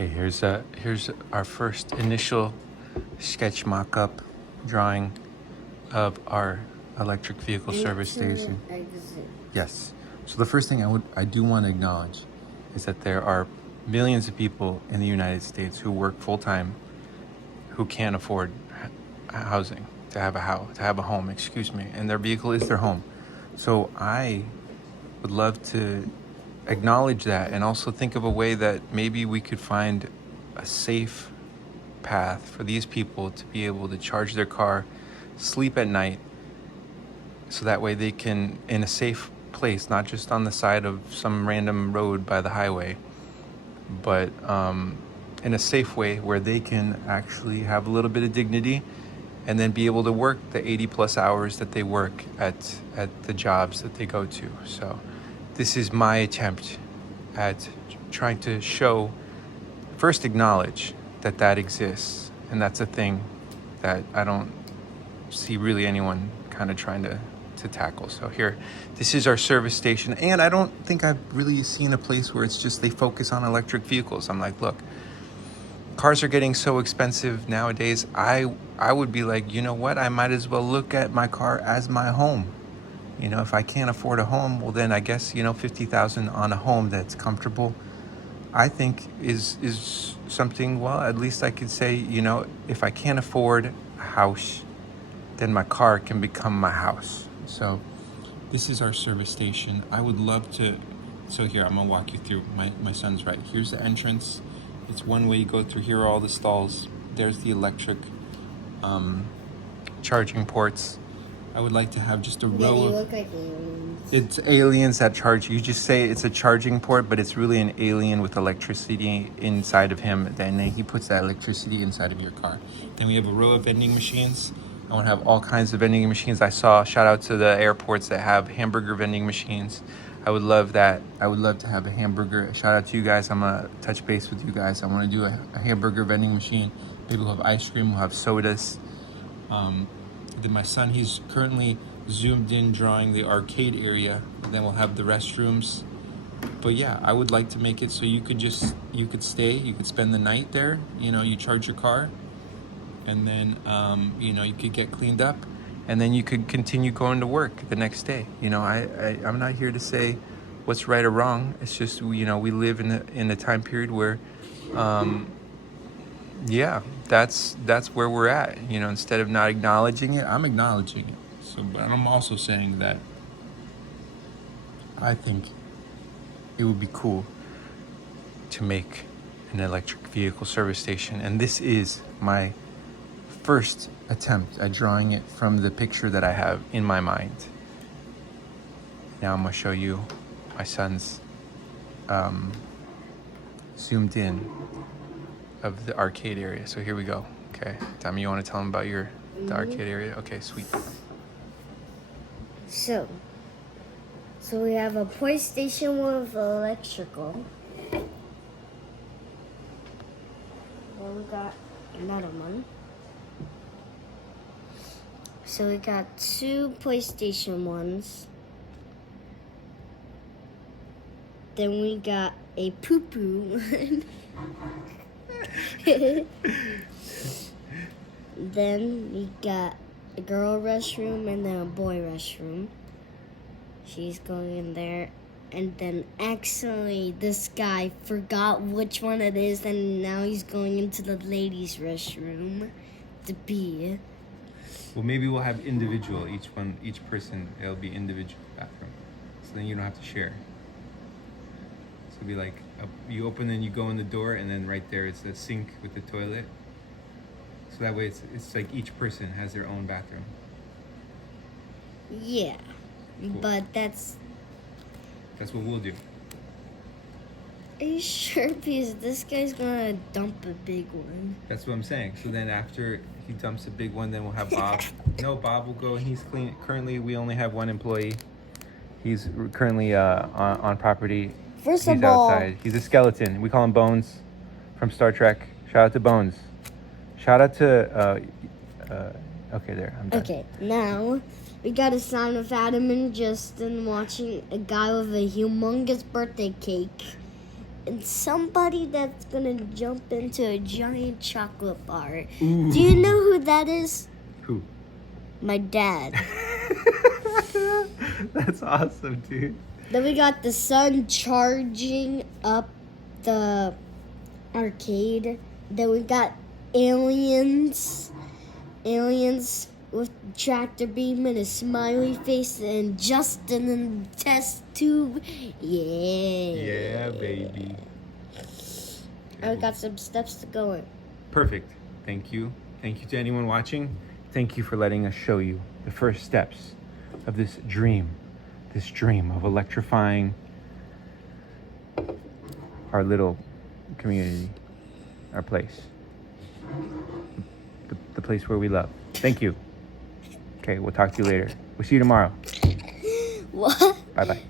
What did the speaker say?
Okay, here's our first initial sketch mock-up drawing of our electric vehicle service station. Exit. Yes. So the first thing I do want to acknowledge is that there are millions of people in the United States who work full-time who can't afford housing, to have a home, excuse me, and their vehicle is their home. So I would love to acknowledge that and also think of a way that maybe we could find a safe path for these people to be able to charge their car, sleep at night, so that way they can, in a safe place, not just on the side of some random road by the highway, but in a safe way where they can actually have a little bit of dignity and then be able to work the 80 plus hours that they work at the jobs that they go to. So this is my attempt at trying to show, first acknowledge that exists, and that's a thing that I don't see really anyone kind of trying to tackle. So here, this is our service station, and I don't think I've really seen a place where it's just they focus on electric vehicles. I'm like, look, cars are getting so expensive nowadays. I would be like, you know what? I might as well look at my car as my home. You know, if I can't afford a home, well then I guess, you know, $50,000 on a home that's comfortable, I think is something. Well, at least I could say, you know, if I can't afford a house, then my car can become my house. So this is our service station. I would love to. So here, I'm gonna walk you through. My son's right. Here's the entrance. It's one way you go through. Here are all the stalls. There's the electric charging ports. I would like to have just a row They of. look like aliens. It's aliens that charge. You just say it's a charging port, but it's really an alien with electricity inside of him. Then he puts that electricity inside of your car. Then we have a row of vending machines. I want to have all kinds of vending machines. I saw, shout out to the airports that have hamburger vending machines. I would love that. I would love to have a hamburger. Shout out to you guys. I'm going to touch base with you guys. I want to do a hamburger vending machine. Maybe we'll have ice cream. We'll have sodas. Then my son, he's currently zoomed in drawing the arcade area. Then we'll have the restrooms. But yeah, I would like to make it so you could stay, you could spend the night there. You know, you charge your car, and then you know, you could get cleaned up, and then you could continue going to work the next day. You know, I'm not here to say what's right or wrong. It's just, you know, we live in a time period where yeah, that's where we're at. You know, instead of not acknowledging it, I'm acknowledging it. So, but I'm also saying that I think it would be cool to make an electric vehicle service station, and this is my first attempt at drawing it from the picture that I have in my mind. Now I'm gonna show you my son's zoomed in of the arcade area. So here we go. Okay, Tommy, you want to tell him about the arcade area? Okay, sweet. So we have a PlayStation with electrical. Then we got another one. So we got two PlayStation ones. Then we got a poo-poo one. Then we got a girl restroom and then a boy restroom. She's going in there, and then accidentally this guy forgot which one it is, and now he's going into the ladies' restroom to pee. Well, maybe we'll have individual, each person, it'll be individual bathroom. So then you don't have to share. So it'll be like, you open and you go in the door, and then right there it's the sink with the toilet. So that way it's like each person has their own bathroom. Yeah, Cool. but that's... That's what we'll do. Are you sure? Because this guy's gonna dump a big one. That's what I'm saying. So then after he dumps a big one, then we'll have Bob. No, Bob will go and he's clean. Currently, we only have one employee. He's currently on property. First He's of all, outside. He's a skeleton. We call him Bones from Star Trek. Shout out to Bones. Shout out to okay, there. I'm done. okay, now we got a sign of Adam and Justin watching a guy with a humongous birthday cake and somebody that's gonna jump into a giant chocolate bar. Ooh. Do you know who that is? Who? My dad. That's awesome, dude. Then we got the sun charging up the arcade. Then we got aliens with tractor beam and a smiley face, and Justin in the test tube. Yeah, baby. I got some steps to go in. Perfect. Thank you. Thank you to anyone watching. Thank you for letting us show you the first steps of this dream of electrifying our little community, our place, the place where we love. Thank you. Okay, we'll talk to you later. We'll see you tomorrow. What? Bye-bye.